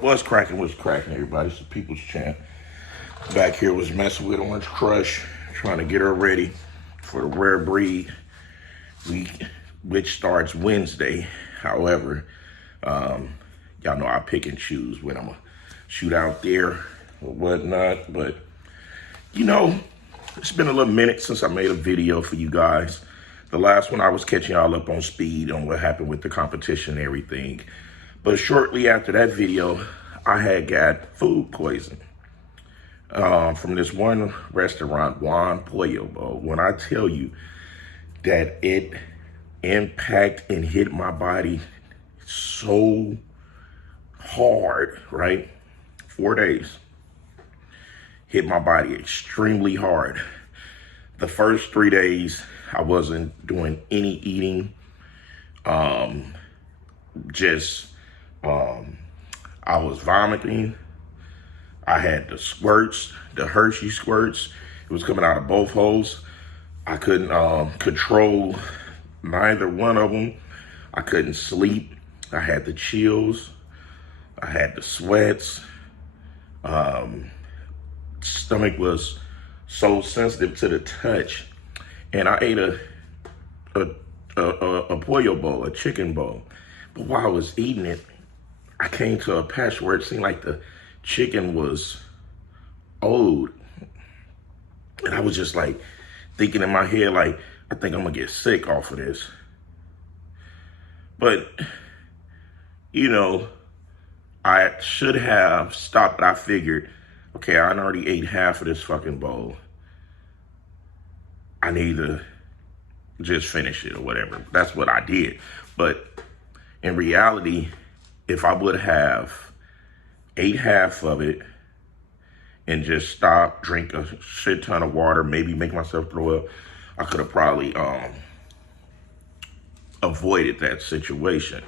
What's cracking, everybody? It's the People's Champ. Back here was messing with Orange Crush, trying to get her ready for the Rare Breed week, which starts Wednesday. However, y'all know I pick and choose when I'm going to shoot out there or whatnot. But, you know, it's been a little minute since I made a video for you guys. The last one I was catching y'all up on speed on what happened with the competition and everything. But shortly after that video, I had got food poisoning from this one restaurant, Juan Pollo Bowl. When I tell you that it impacted and hit my body so hard, right? 4 days. Hit my body extremely hard. The first 3 days, I wasn't doing any eating. I was vomiting. I had the squirts, the Hershey squirts. It was coming out of both holes. I couldn't control neither one of them. I couldn't sleep. I had the chills. I had the sweats. Stomach was so sensitive to the touch. And I ate a pollo bowl, a chicken bowl. But while I was eating it, I came to a patch where it seemed like the chicken was old. And I was just like thinking in my head, like, I think I'm gonna get sick off of this. But, you know, I should have stopped, but I figured, okay, I already ate half of this fucking bowl. I need to just finish it or whatever. That's what I did. But in reality, if I would have ate half of it and just stopped, drink a shit ton of water, maybe make myself throw up, I could have probably avoided that situation.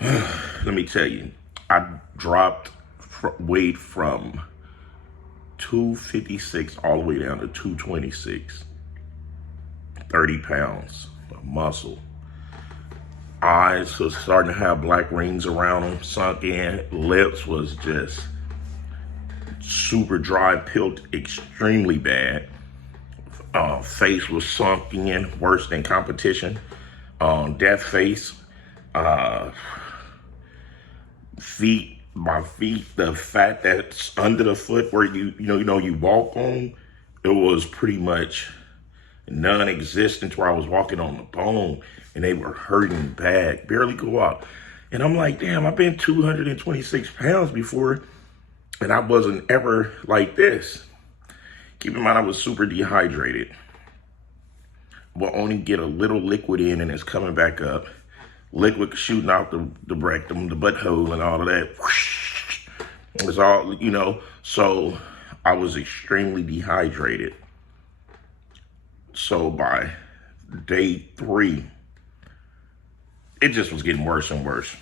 Let me tell you, I dropped weight from 256 all the way down to 226. 30 pounds of muscle. Eyes was starting to have black rings around them, sunk in. Lips was just super dry, peeled extremely bad. Face was sunk in, worse than competition. Death face. Feet, my feet, the fat that's under the foot where you walk on, it was pretty much non-existent where I was walking on the bone and they were hurting bad, barely could walk. And I'm like, damn, I've been 226 pounds before and I wasn't ever like this. Keep in mind, I was super dehydrated. Will only get a little liquid in and it's coming back up. Liquid shooting out the rectum, the butthole and all of that. It's all, so I was extremely dehydrated. So by day 3, it just was getting worse and worse.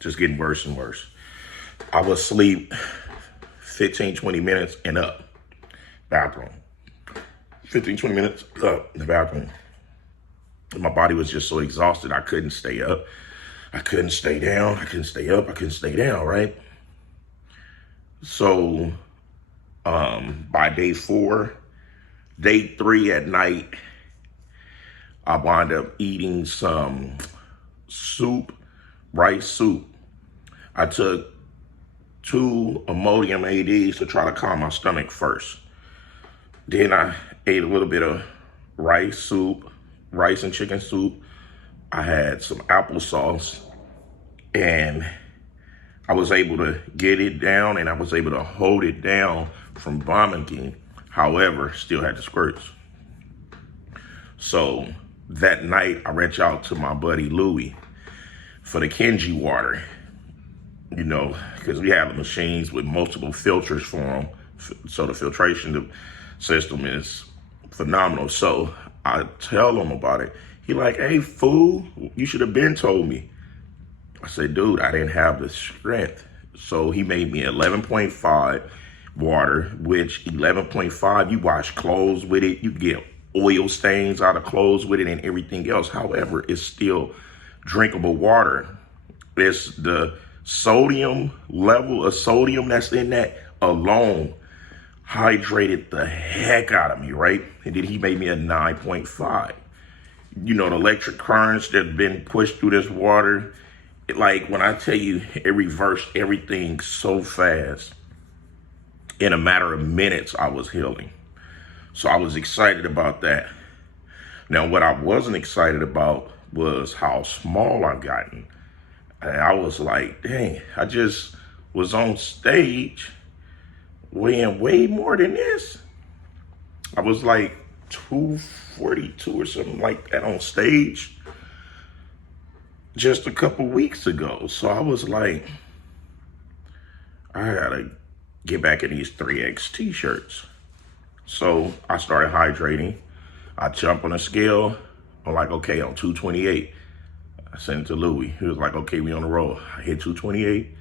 Just getting worse and worse. I would sleep 15, 20 minutes and up. Bathroom. 15, 20 minutes up in the bathroom. My body was just so exhausted, I couldn't stay up. I couldn't stay down. I couldn't stay up. I couldn't stay down, right? So by day 4, day 3 at night, I wound up eating some soup, rice soup. I took 2 Imodium ADs to try to calm my stomach first. Then I ate a little bit of rice soup, rice and chicken soup. I had some applesauce and I was able to get it down and I was able to hold it down from vomiting. However, still had the squirts. So that night I reached out to my buddy Louie for the Kenji water, because we have the machines with multiple filters for them. So the filtration system is phenomenal. So I tell him about it. He like, hey, fool, you should have been told me. I said, dude, I didn't have the strength. So he made me 11.5 water, which 11.5, you wash clothes with it. You get oil stains out of clothes with it and everything else. However, it's still drinkable water. It's the sodium level of sodium that's in that alone hydrated the heck out of me, right? And then he made me a 9.5. You know, the electric currents that have been pushed through this water, like when I tell you it reversed everything so fast, in a matter of minutes, I was healing. So I was excited about that. Now, what I wasn't excited about was how small I've gotten. And I was like, dang, I just was on stage weighing way more than this. I was like 242 or something like that on stage just a couple weeks ago. So I was like, I gotta get back in these 3X t-shirts. So I started hydrating. I jumped on a scale. I'm like, okay, I'm 228. I sent it to Louis. He was like, okay, we on the roll. I hit 228.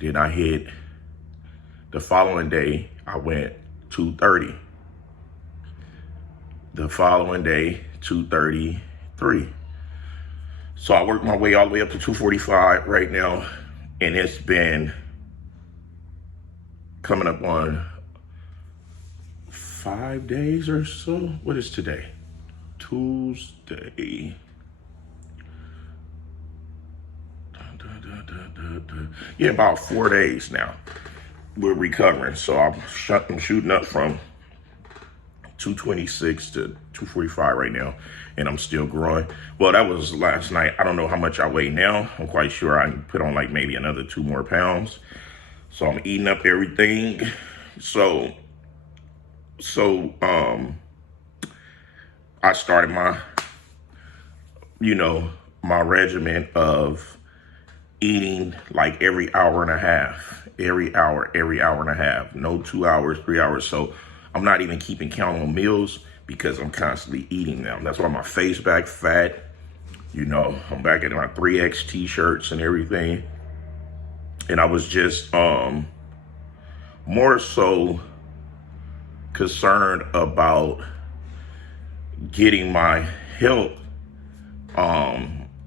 Then I hit, the following day, I went 230. The following day, 233. So I worked my way all the way up to 245 right now. And it's been coming up on 5 days or so. What is today? Tuesday. Yeah, about 4 days now. We're recovering. So I'm shooting up from 226 to 245 right now, and I'm still growing. Well, that was last night. I don't know how much I weigh now. I'm quite sure I can put on like maybe another 2 more pounds. So I'm eating up everything. So I started my, my regimen of eating like every hour and a half, every hour and a half, no 2 hours, 3 hours. So I'm not even keeping count on meals because I'm constantly eating them. That's why my face back fat, I'm back in my 3X t-shirts and everything. And I was just more so concerned about getting my health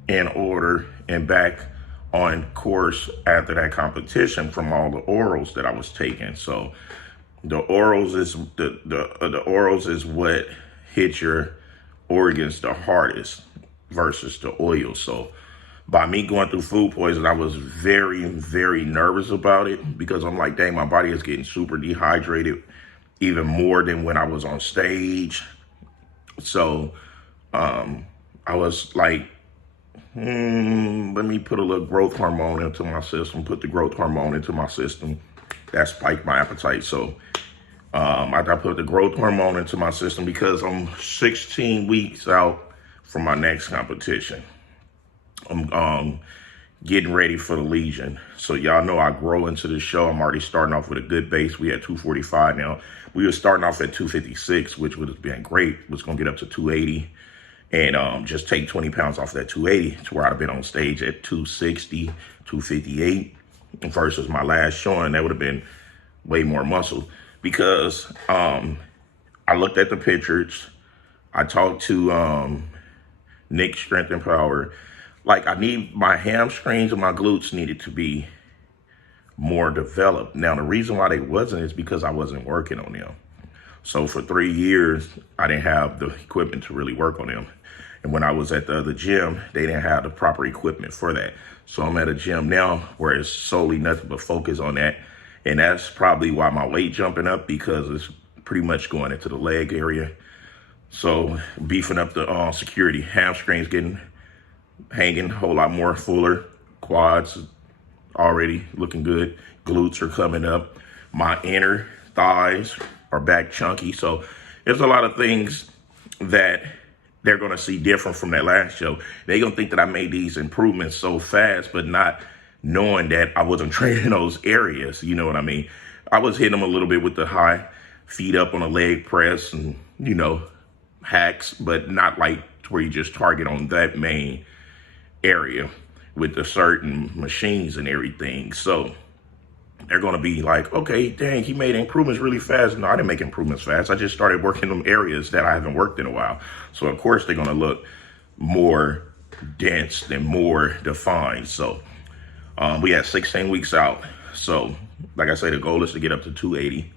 in order and back on course after that competition from all the orals that I was taking. So the orals is the orals is what hit your organs the hardest versus the oil. So by me going through food poisoning, I was very, very nervous about it because I'm like, dang, my body is getting super dehydrated even more than when I was on stage. So I was like, let me put a little growth hormone into my system, put the growth hormone into my system. That spiked my appetite. So I put the growth hormone into my system because I'm 16 weeks out from my next competition. I'm getting ready for the Legion. So y'all know I grow into the show. I'm already starting off with a good base. We at 245 now. We were starting off at 256, which would have been great. Was going to get up to 280 and just take 20 pounds off that 280 to where I'd have been on stage at 260, 258 versus my last showing. That would have been way more muscle because I looked at the pictures. I talked to Nick Strength and Power. Like I need my hamstrings and my glutes needed to be more developed. Now, the reason why they wasn't is because I wasn't working on them. So for 3 years, I didn't have the equipment to really work on them. And when I was at the other gym, they didn't have the proper equipment for that. So I'm at a gym now where it's solely nothing but focus on that. And that's probably why my weight jumping up because it's pretty much going into the leg area. So beefing up the security, hamstrings hanging a whole lot more fuller, quads already looking good, glutes are coming up, my inner thighs are back chunky. So there's a lot of things that they're going to see different from that last show. They're going to think that I made these improvements so fast, but not knowing that I wasn't training those areas. You know what I mean? I was hitting them a little bit with the high feet up on a leg press and, hacks, but not like to where you just target on that main area with the certain machines and everything. So they're going to be like, okay, dang, he made improvements really fast. No, I didn't make improvements fast. I just started working them areas that I haven't worked in a while. So of course they're going to look more dense and more defined. So We had 16 weeks out. So, like I say, the goal is to get up to 280.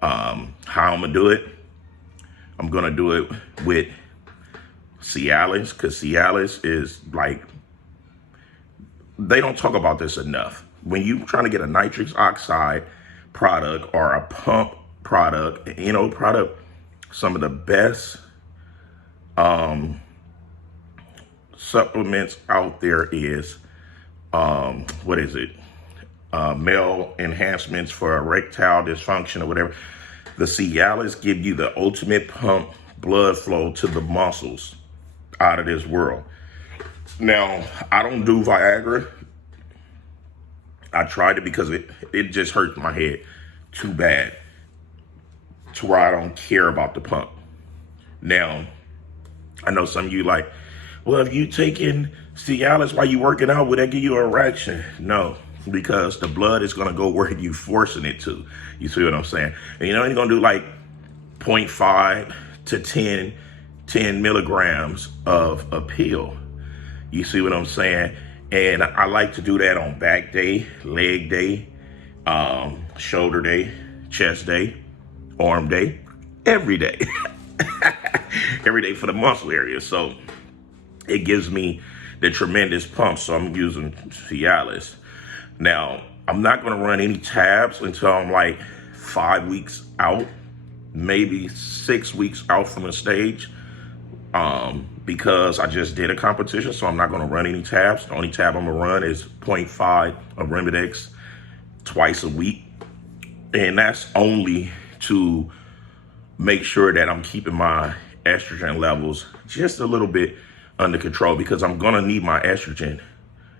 How I'm gonna do it? I'm gonna do it with Cialis, because Cialis is like, they don't talk about this enough. When you trying to get a nitric oxide product or a pump product, some of the best supplements out there is, what is it? Male enhancements for erectile dysfunction or whatever. The Cialis give you the ultimate pump blood flow to the muscles out of this world. Now, I don't do Viagra. I tried it because it just hurts my head too bad to where I don't care about the pump. Now, I know some of you like, well, if you taking Cialis while you working out, would that give you an erection? No, because the blood is going to go where you forcing it to. You see what I'm saying? And you're going to do like 0.5 to 10 milligrams of a pill. You see what I'm saying? And I like to do that on back day, leg day, shoulder day, chest day, arm day, every day. Every day for the muscle area. So it gives me the tremendous pump. So I'm using Cialis. Now, I'm not going to run any tabs until I'm like 5 weeks out, maybe 6 weeks out from the stage. Because I just did a competition, so I'm not going to run any tabs. The only tab I'm going to run is 0.5 of Remedex twice a week. And that's only to make sure that I'm keeping my estrogen levels just a little bit under control, because I'm going to need my estrogen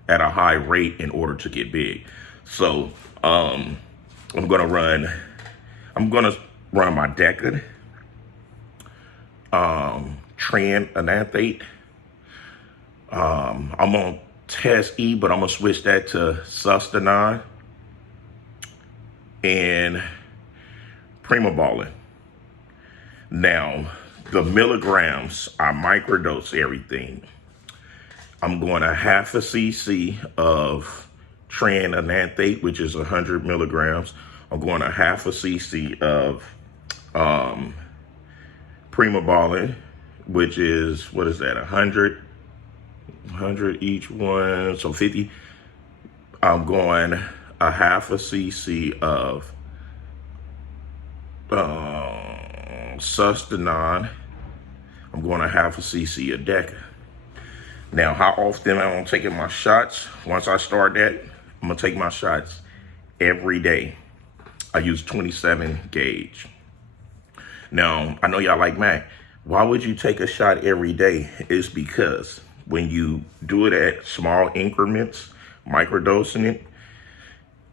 at a high rate in order to get big. So I'm going to run my Decade, Enhancement. I'm on Test E, but I'm gonna switch that to Sustanon and Primobalin. Now, the milligrams, I microdose everything. I'm going to half a cc of Enhancement, which is 100 milligrams. I'm going to half a cc of Primobalin, which is, what is that, 100 each one, so 50. I'm going a half a cc of Sustanon. I'm going a half a cc of Decade. Now, how often am I taking my shots? Once I start that, I'm gonna take my shots every day. I use 27 gauge. Now, I know y'all like, Mac, why would you take a shot every day? It's because when you do it at small increments, microdosing it,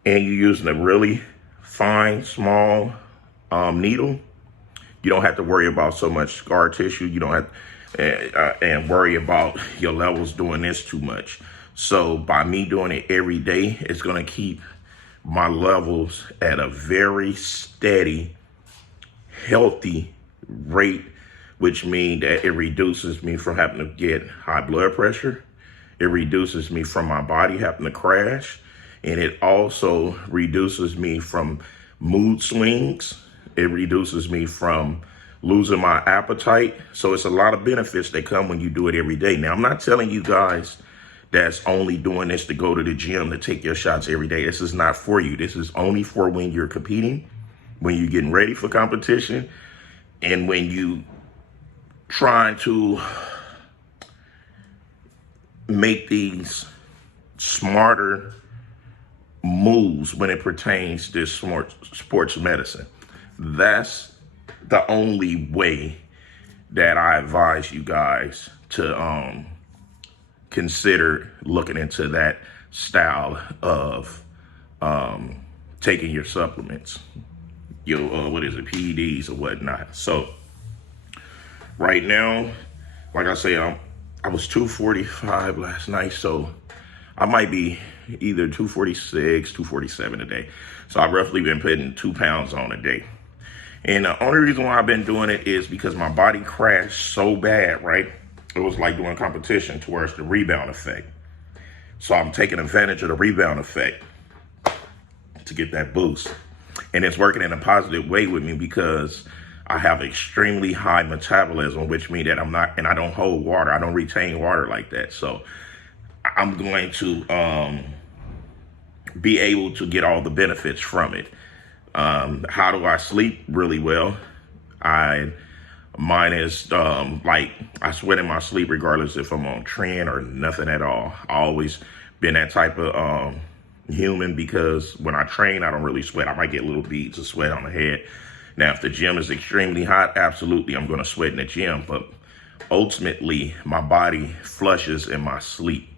and you're using a really fine, small needle, you don't have to worry about so much scar tissue. You don't have and worry about your levels doing this too much. So by me doing it every day, it's gonna keep my levels at a very steady, healthy rate, which means that it reduces me from having to get high blood pressure. It reduces me from my body having to crash. And it also reduces me from mood swings. It reduces me from losing my appetite. So it's a lot of benefits that come when you do it every day. Now, I'm not telling you guys that's only doing this to go to the gym to take your shots every day. This is not for you. This is only for when you're competing, when you're getting ready for competition, and when you trying to make these smarter moves when it pertains to sports medicine. That's the only way that I advise you guys to consider looking into that style of taking your supplements, your PEDs or whatnot. So right now, like I say, I was 245 last night, so I might be either 246, 247 a day. So I've roughly been putting 2 pounds on a day. And the only reason why I've been doing it is because my body crashed so bad, right? It was like doing competition towards the rebound effect. So I'm taking advantage of the rebound effect to get that boost. And it's working in a positive way with me because I have extremely high metabolism, which means that I don't hold water. I don't retain water like that. So I'm going to be able to get all the benefits from it. How do I sleep really well? Mine is like I sweat in my sleep regardless if I'm on trend or nothing at all. I always been that type of human because when I train, I don't really sweat. I might get little beads of sweat on the head. Now, if the gym is extremely hot, absolutely, I'm going to sweat in the gym. But ultimately, my body flushes in my sleep.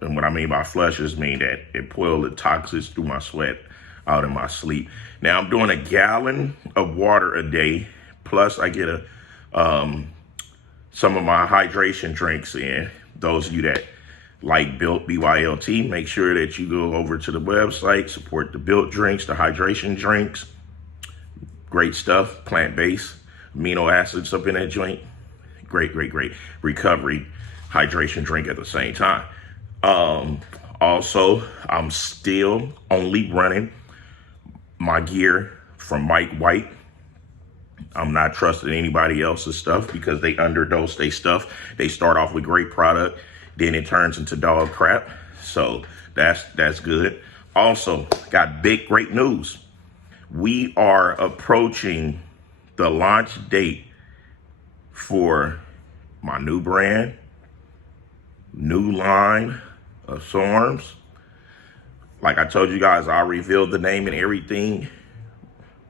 And what I mean by flushes mean that it pulls the toxins through my sweat out in my sleep. Now, I'm doing a gallon of water a day. Plus, I get some of my hydration drinks in. Those of you that like Built, BYLT, make sure that you go over to the website, support the Built drinks, the hydration drinks. Great stuff, plant-based, amino acids up in that joint. Great recovery hydration drink at the same time. Also, I'm still only running my gear from Mike White. I'm not trusting anybody else's stuff because they underdose their stuff. They start off with great product, then it turns into dog crap. So that's good. Also, got great news. We are approaching the launch date for my new brand, new line of SORMs. Like I told you guys, I'll reveal the name and everything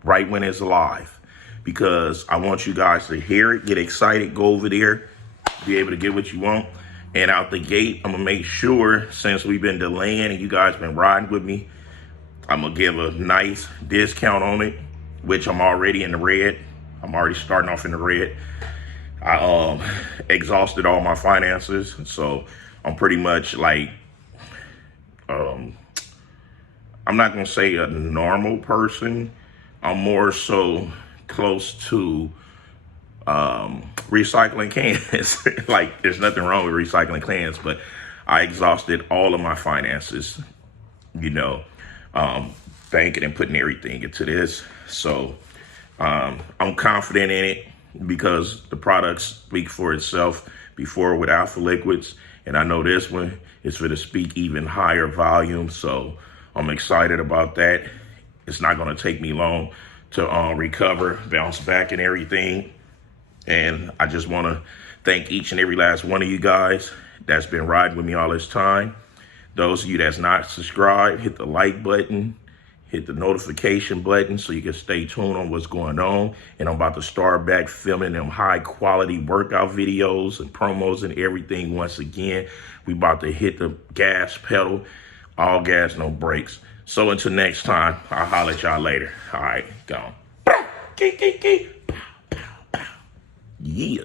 right when it's live because I want you guys to hear it, get excited, go over there, be able to get what you want. And out the gate, I'm gonna make sure, since we've been delaying and you guys been riding with me, I'm gonna give a nice discount on it, which I'm already in the red. I'm already starting off in the red. I exhausted all my finances, so I'm pretty much like, I'm not gonna say a normal person. I'm more so close to recycling cans. Like, there's nothing wrong with recycling cans, but I exhausted all of my finances, you know, banking and putting everything into this. So I'm confident in it because the products speak for itself before with alpha liquids. And I know this one is for to speak even higher volume. So I'm excited about that. It's not going to take me long to recover, bounce back and everything. And I just want to thank each and every last one of you guys that's been riding with me all this time. Those of you that's not subscribed, hit the like button, hit the notification button so you can stay tuned on what's going on. And I'm about to start back filming them high quality workout videos and promos and everything once again. We about to hit the gas pedal, all gas, no brakes. So until next time, I'll holler at y'all later. All right, gone. Yeah.